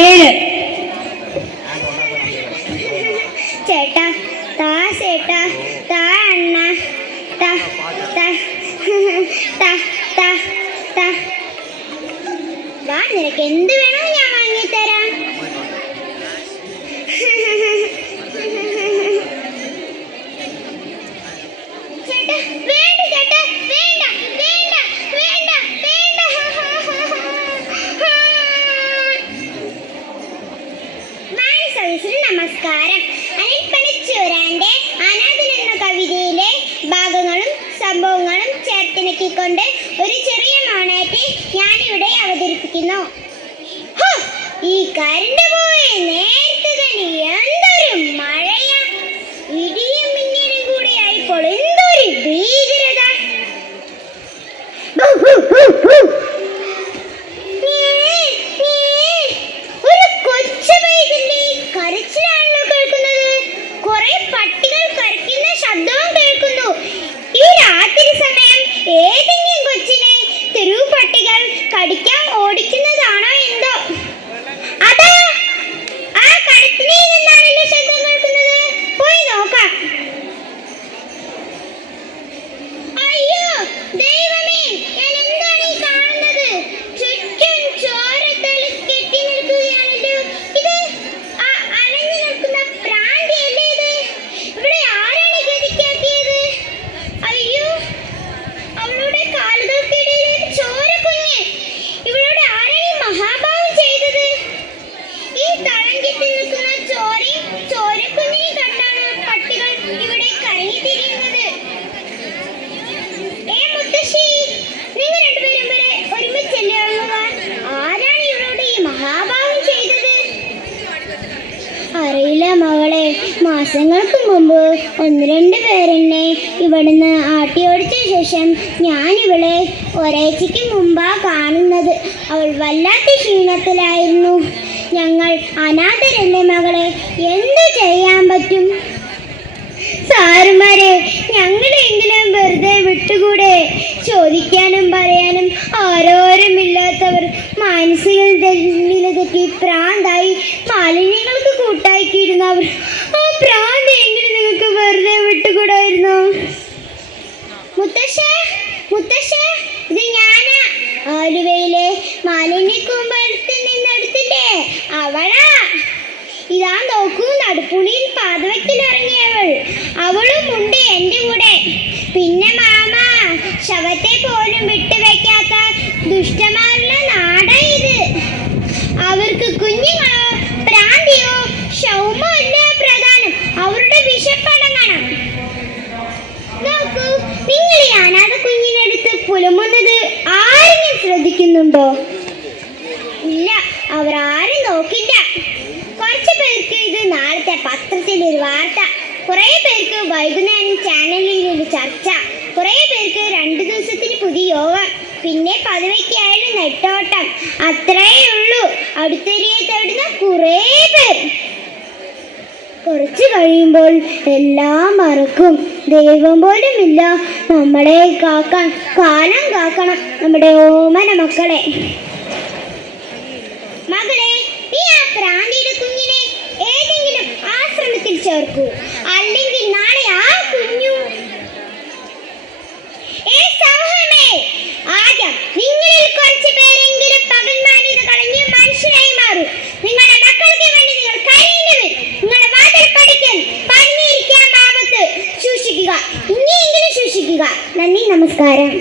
7 ചേട്ടാ താ ചേട്ടാ താ അണ്ണ താ താ താ താ താ വാ, നിനക്ക് എന്ത് വേണോ ഞാൻ വാങ്ങിത്തരാം. ചേട്ടാ വേണ്ട, ചേട്ടാ വേണ്ട വേണ്ട വേണ്ട വേണ്ട. നമസ്കാരം. അനിൽ പനച്ചൂരാന്റെ അനാഥൻ എന്ന കവിതയിലെ ഭാഗങ്ങളും സംഭവങ്ങളും ചേർത്തിണക്കിക്കൊണ്ട് ഒരു ചെറിയ മോണാറ്റ് ഞാനിവിടെ അവതരിപ്പിക്കുന്നു. ഈ കരണ്ട് പോയ നേരത്തെ തന്നെ എന്തൊരു മഴയാ! ഇടിയും മിന്നലും കൂടി ആയപ്പോൾ എന്തൊരു ഭീകരത! ഒരു കൊച്ചു പൈതലിന്റെ കരച്ചിലാണല്ലോ കേൾക്കുന്നത്. കുറെ പട്ടികൾ കരയ്ക്കുന്ന ശബ്ദവും കേൾക്കുന്നു. ഈ രാത്രി സമയം ഏതെങ്കിലും കൊച്ചിനെ തെരുവ് പട്ടികൾ കടിക്കാൻ ഓടിക്കുന്നതാണോ എന്തോ? അതാ ആ കടത്തിനിൽ നിന്നാണല്ലോ ശബ്ദം കേൾക്കുന്നത്. പോയി നോക്കാം. അയ്യോ ദൈവമേ, ഞാൻ എന്താണ് ഈ കാണുന്നത്? ചുറ്റും ചോരത്തളി കെട്ടി നിൽക്കുകയാണല്ലോ. ഇത് അലഞ്ഞു നിൽക്കുന്ന പ്രാന്തിയല്ലേ ഇത്? ഇവിടെ ആരാണ് ഗതിക്കാക്കിയത്? അയ്യോ, അവളുടെ കാലുകൾക്കിടയിൽ ചോരക്കുഞ്ഞ്. ഇവളോട് ആരാണ് ഈ മഹാഭാവം ചെയ്തത്? ഈ തളം കെട്ടി നിൽക്കുന്ന ചോരക്കുഞ്ഞിനെ കണ്ടാണ് പട്ടികൾ ഇവിടെ കറങ്ങി തിരിയുന്നത്. മുത്തശ്ശി, നിങ്ങൾ രണ്ടുപേരും വരെ ഒരുമിച്ചല്ലേ ഉള്ളവ? ആരാണ് ഇവളോട് ഈ മഹാഭാവം ചെയ്തത്? അറിയില്ല മകളെ. മാസങ്ങൾക്ക് മുമ്പ് 1-2 പേരെന്നെ ഇവിടുന്ന് ആട്ടിയോടിച്ച ശേഷം ഞാൻ ഇവളെ ഒരാഴ്ചയ്ക്ക് മുമ്പാ കാണുന്നത്. അവൾ വല്ലാത്ത ക്ഷീണത്തിലായിരുന്നു. ഞങ്ങൾ അനാഥരല്ലേ മകളെ, എന്തു ചെയ്യാൻ പറ്റും? സാറുമാരെ, ഞങ്ങളെങ്കിലും വെറുതെ വിട്ടുകൂടെ? ചോദിക്കാനും പറയാനും ആരോരുമില്ലാത്തവർ മാനസിക നിലതെറ്റി പ്രാന്തായി മാലിന്യങ്ങൾക്ക് കൂട്ടാക്കിയിരുന്നവർ. ആ പ്രാന്ത് എങ്കിലും നിങ്ങൾക്ക് വെറുതെ വിട്ടുകൂടായിരുന്നു? മുത്തശ്ശേ, മുത്തശ്ശേ, ഇത് ഞാനാ. ആലുവയിലെ മാലിന്യക്കൂമ്പലത്തിൽ നിന്നെടുത്തില്ലേ, അവളാ. ഇതാ നോക്കൂ, നടുപ്പുണിയിൽ പാതവയ്ക്കിലിറങ്ങിയവൾ. അവളും ഉണ്ട് എൻ്റെ കൂടെ. പിന്നെ മാമ, ശവത്തെ പോലും വിട്ടുവെക്കാത്ത ദുഷ്ടന്മാരുടെ നാടാ ഇത്. അവർക്ക് കുഞ്ഞുങ്ങളോ പ്രാന്തിയോ ശവമോ അല്ല പ്രധാനം, അവരുടെ വിശപ്പടങ്ങണം. നോക്കൂ, നിങ്ങൾ ഈ അനാഥ കുഞ്ഞിനടുത്ത് പുലമുന്നത് ആരെങ്കിലും ശ്രദ്ധിക്കുന്നുണ്ടോ? ഇല്ല, അവർ ആരും നോക്കില്ല. കുറച്ച് പേർക്ക് ഇത് നാളത്തെ പത്രത്തിൽ ഒരു വാർത്ത, കുറെ പേർക്ക് വൈകുന്നേരം ചാനലിൽ ഒരു ചർച്ച, കുറെ പേർക്ക് 2 ദിവസത്തിന് പുതിയ യോഗം, പിന്നെ പദവിക്കായാലും നെട്ടോട്ടം. അത്രയേ ഉള്ളൂ. അടുത്തൊരിയെ തേടുന്ന കുറേ പേർ. കുറച്ച് കഴിയുമ്പോൾ എല്ലാം മറക്കും. ദൈവം പോലും ഇല്ല നമ്മളെ കാക്കാൻ. കാലം കാക്കണം നമ്മുടെ ഓമന മക്കളെ. മകളെ, നീ ആ പ്രാന്തിയുടെ കുഞ്ഞിനെ ഏതെങ്കിലും ആശ്രമത്തിൽ ചേർക്കൂ. അല്ലെങ്കിൽ നാളെ ആ കുഞ്ഞു ആദ്യം നിങ്ങളിൽ കുറച്ച് പേരെങ്കിലും പകൽമാന്യത കളഞ്ഞ് മനുഷ്യരായി മാറും. നിങ്ങളുടെ മക്കൾക്ക് വേണ്ടി നിങ്ങൾ കരയേണ്ടി വരും. നിങ്ങളുടെ വാതിൽ പഠിക്കൽ പണിഞ്ഞിരിക്കാൻ ആപത്ത്. സൂക്ഷിക്കുക, ഇനിയെങ്കിലും സൂക്ഷിക്കുക. നന്ദി, നമസ്കാരം.